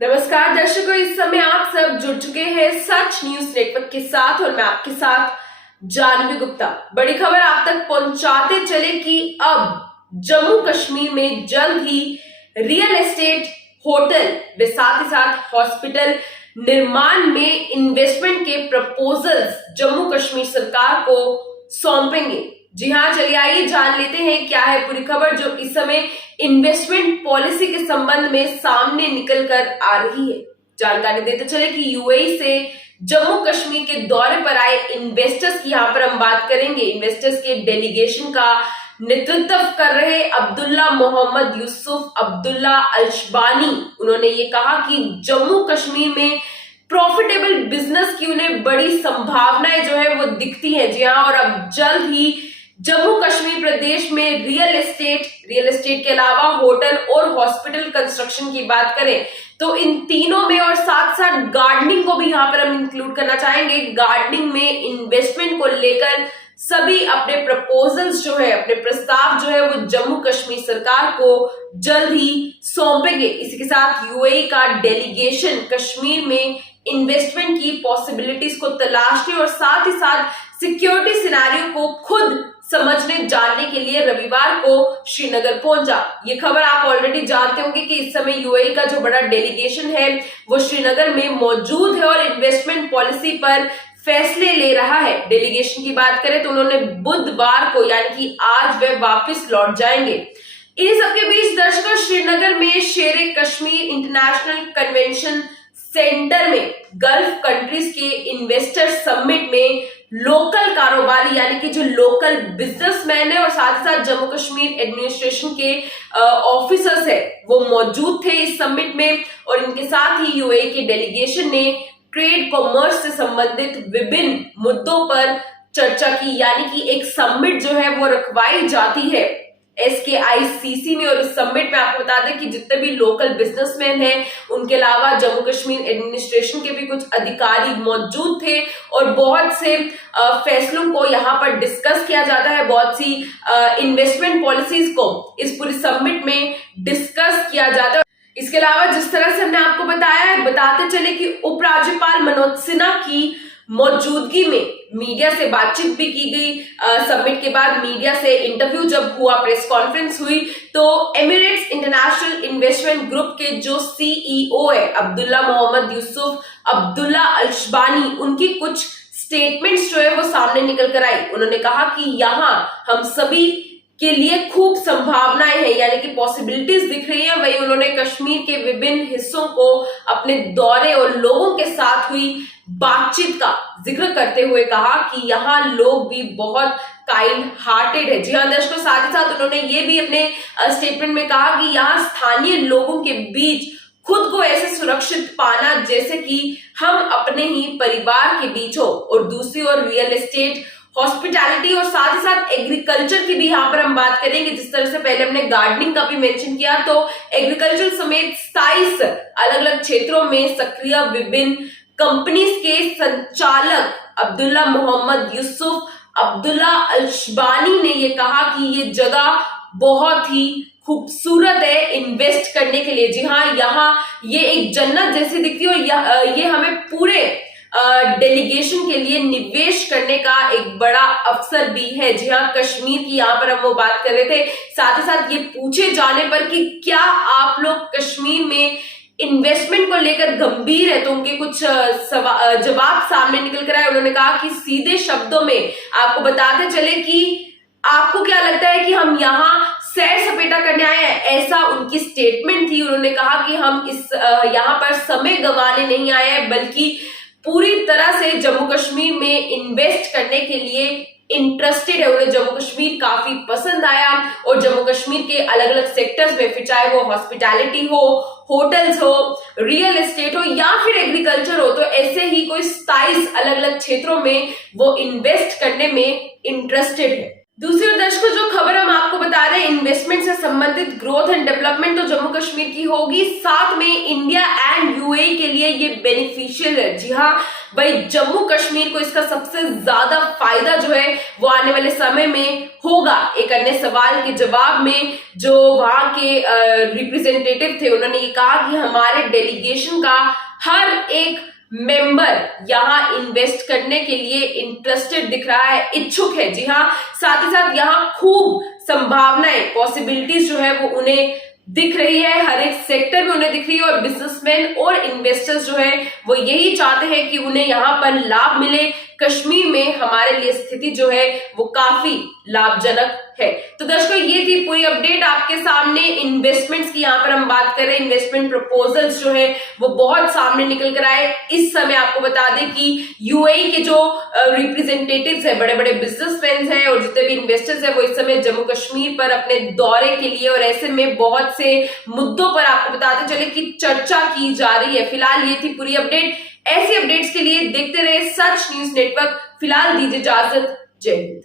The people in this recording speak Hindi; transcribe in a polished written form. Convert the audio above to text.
नमस्कार दर्शकों, इस समय आप सब जुड़ चुके हैं सच न्यूज नेटवर्क के साथ और मैं आपके साथ जानवी गुप्ता। बड़ी खबर आप तक पहुंचाते चले कि अब जम्मू कश्मीर में जल्द ही रियल एस्टेट, होटल व साथ ही साथ हॉस्पिटल निर्माण में इन्वेस्टमेंट के प्रपोजल्स जम्मू कश्मीर सरकार को सौंपेंगे। जी हाँ, चलिए आइए जान लेते हैं क्या है पूरी खबर जो इस समय इन्वेस्टमेंट पॉलिसी के संबंध में सामने निकल कर आ रही है। जानकारी देते चले कि यूएई से जम्मू कश्मीर के दौरे पर आए इन्वेस्टर्स की यहाँ पर हम बात करेंगे। इन्वेस्टर्स के डेलीगेशन का नेतृत्व कर रहे अब्दुल्ला मोहम्मद यूसुफ अब्दुल्ला अल्शबानी, उन्होंने ये कहा कि जम्मू कश्मीर में प्रॉफिटेबल बिजनेस की उन्हें बड़ी संभावनाएं जो है वो दिखती है। जी हाँ, और अब जल्द ही जम्मू कश्मीर प्रदेश में रियल एस्टेट के अलावा होटल और हॉस्पिटल कंस्ट्रक्शन की बात करें तो इन तीनों में और साथ साथ गार्डनिंग को भी यहाँ पर हम इंक्लूड करना चाहेंगे। गार्डनिंग में इन्वेस्टमेंट को लेकर सभी अपने प्रपोजल्स जो है, अपने प्रस्ताव जो है वो जम्मू कश्मीर सरकार को जल्द ही सौंपेंगे। इसी के साथ यूएई का डेलीगेशन कश्मीर में इन्वेस्टमेंट की पॉसिबिलिटीज को तलाशने और साथ ही साथ सिक्योरिटी सिनेरियो को खुद समझने जानने के लिए रविवार को श्रीनगर पहुंचा। ये खबर आप ऑलरेडी जानते होंगे कि इस समय यूएई का जो बड़ा डेलीगेशन है वो श्रीनगर में मौजूद है और इन्वेस्टमेंट पॉलिसी पर फैसले ले रहा है। डेलीगेशन की बात करें तो उन्होंने बुधवार को यानी कि आज वे वापस लौट जाएंगे। इन सबके बीच दर्शकों, श्रीनगर में शेर कश्मीर इंटरनेशनल कन्वेंशन सेंटर में गल्फ कंट्रीज के इन्वेस्टर समिट में लोकल कारोबारी यानी कि जो लोकल बिजनेसमैन है और साथ ही साथ जम्मू कश्मीर एडमिनिस्ट्रेशन के ऑफिसर्स है वो मौजूद थे इस समिट में। और इनके साथ ही यूएई के डेलीगेशन ने ट्रेड कॉमर्स से संबंधित विभिन्न मुद्दों पर चर्चा की, यानी कि एक समिट जो है वो रखवाई जाती है SKICC में। और इस समिट में आपको बता दें कि जितने भी लोकल बिजनेसमैन हैं उनके अलावा जम्मू कश्मीर एडमिनिस्ट्रेशन के भी कुछ अधिकारी मौजूद थे और बहुत से फैसलों को यहाँ पर डिस्कस किया जाता है। बहुत सी इन्वेस्टमेंट पॉलिसीज को इस पूरी समिट में डिस्कस किया जाता है। इसके अलावा जिस तरह से हमने आपको बताया है, बताते चले कि उपराज्यपाल मनोज सिन्हा की मौजूदगी में मीडिया से बातचीत भी की गई। समिट के बाद मीडिया से इंटरव्यू जब हुआ, प्रेस कॉन्फ्रेंस हुई, तो एमिरेट्स इंटरनेशनल इन्वेस्टमेंट ग्रुप के जो CEO है अब्दुल्ला मोहम्मद यूसुफ अब्दुल्ला अल्शबानी, उनकी कुछ स्टेटमेंट्स जो है वो सामने निकल कर आई। उन्होंने कहा कि यहाँ हम सभी के लिए खूब संभावनाएं हैं, यानी कि पॉसिबिलिटीज दिख रही है। वही उन्होंने कश्मीर के विभिन्न हिस्सों को अपने दौरे और लोगों के साथ हुई बातचीत का जिक्र करते हुए कहा कि यहाँ लोग भी बहुत काइंड हार्टेड है। जी हाँ दर्शकों, साथ ही साथ उन्होंने ये भी अपने स्टेटमेंट में कहा कि यहाँ स्थानीय लोगों के बीच खुद को ऐसे सुरक्षित पाना जैसे कि हम अपने ही परिवार के बीच हो। और दूसरी ओर रियल एस्टेट, हॉस्पिटैलिटी और साथ ही साथ एग्रीकल्चर की भी यहाँ पर हम बात करेंगे। जिस तरह से पहले हमने गार्डनिंग का भी मेंशन किया, तो एग्रीकल्चर समेत 27 अलग अलग क्षेत्रों में सक्रिय विभिन्न कंपनीज के संचालक अब्दुल्ला मोहम्मद यूसुफ अब्दुल्ला अल्शबानी ने ये कहा कि ये जगह बहुत ही खूबसूरत है इन्वेस्ट करने के लिए। जी हाँ, यहाँ ये एक जन्नत जैसी दिखती है और ये हमें पूरे डेलीगेशन के लिए निवेश करने का एक बड़ा अवसर भी है। जी हाँ, कश्मीर की यहाँ पर हम वो बात कर रहे थे। साथ ही साथ ये पूछे जाने पर कि क्या आप लोग कश्मीर में इन्वेस्टमेंट को लेकर गंभीर है, तो उनके कुछ जवाब सामने निकल कर आए। उन्होंने कहा कि सीधे शब्दों में आपको बताते चले कि आपको क्या लगता है कि हम यहाँ सैर सपेटा करने आए हैं, ऐसा उनकी स्टेटमेंट थी। उन्होंने कहा कि हम यहाँ पर समय गंवाने नहीं आए हैं बल्कि पूरी तरह से जम्मू कश्मीर में इन्वेस्ट करने के लिए इंटरेस्टेड है। उन्हें जम्मू कश्मीर काफी पसंद आया और जम्मू कश्मीर के अलग अलग सेक्टर्स में, फिर चाहे वो हॉस्पिटैलिटी हो, होटल्स हो, रियल एस्टेट हो या फिर एग्रीकल्चर हो, तो ऐसे ही कोई 27 अलग अलग क्षेत्रों में वो इन्वेस्ट करने में इंटरेस्टेड है। दूसरी ओर दर्शकों, जो खबर हम आपको बता रहे हैं इन्वेस्टमेंट से संबंधित, ग्रोथ एंड डेवलपमेंट तो जम्मू कश्मीर की होगी, साथ में इंडिया एंड यूएई के लिए ये बेनिफिशियल है। जी हाँ भाई, जम्मू कश्मीर को इसका सबसे ज्यादा फायदा जो है वो आने वाले समय में होगा। एक अन्य सवाल के जवाब में जो वहां के रिप्रेजेंटेटिव थे, उन्होंने ये कहा कि हमारे डेलीगेशन का हर एक मेंबर यहाँ इन्वेस्ट करने के लिए इंटरेस्टेड दिख रहा है, इच्छुक है। जी हाँ, साथ ही साथ यहाँ खूब संभावनाएं, पॉसिबिलिटीज जो है वो उन्हें दिख रही है, हर एक सेक्टर में उन्हें दिख रही है। और बिजनेसमैन और इन्वेस्टर्स जो है वो यही चाहते हैं कि उन्हें यहाँ पर लाभ मिले। कश्मीर में हमारे लिए स्थिति जो है वो काफी लाभजनक है। तो दर्शकों, ये थी पूरी अपडेट आपके सामने इन्वेस्टमेंट्स की। यहाँ पर हम बात कर रहे हैं इन्वेस्टमेंट प्रपोजल्स जो है वो बहुत सामने निकल कर आए। इस समय आपको बता दें कि यूएई के जो रिप्रेजेंटेटिव्स है, बड़े बड़े बिजनेसमैन हैं और जितने भी इन्वेस्टर्स हैं, वो इस समय जम्मू कश्मीर पर अपने दौरे के लिए, और ऐसे में बहुत से मुद्दों पर आपको बताते चले कि चर्चा की जा रही है। फिलहाल ये थी पूरी अपडेट। ऐसी अपडेट्स के लिए देखते रहे सच न्यूज नेटवर्क। फिलहाल दीजिए इजाजत, जय हिंद।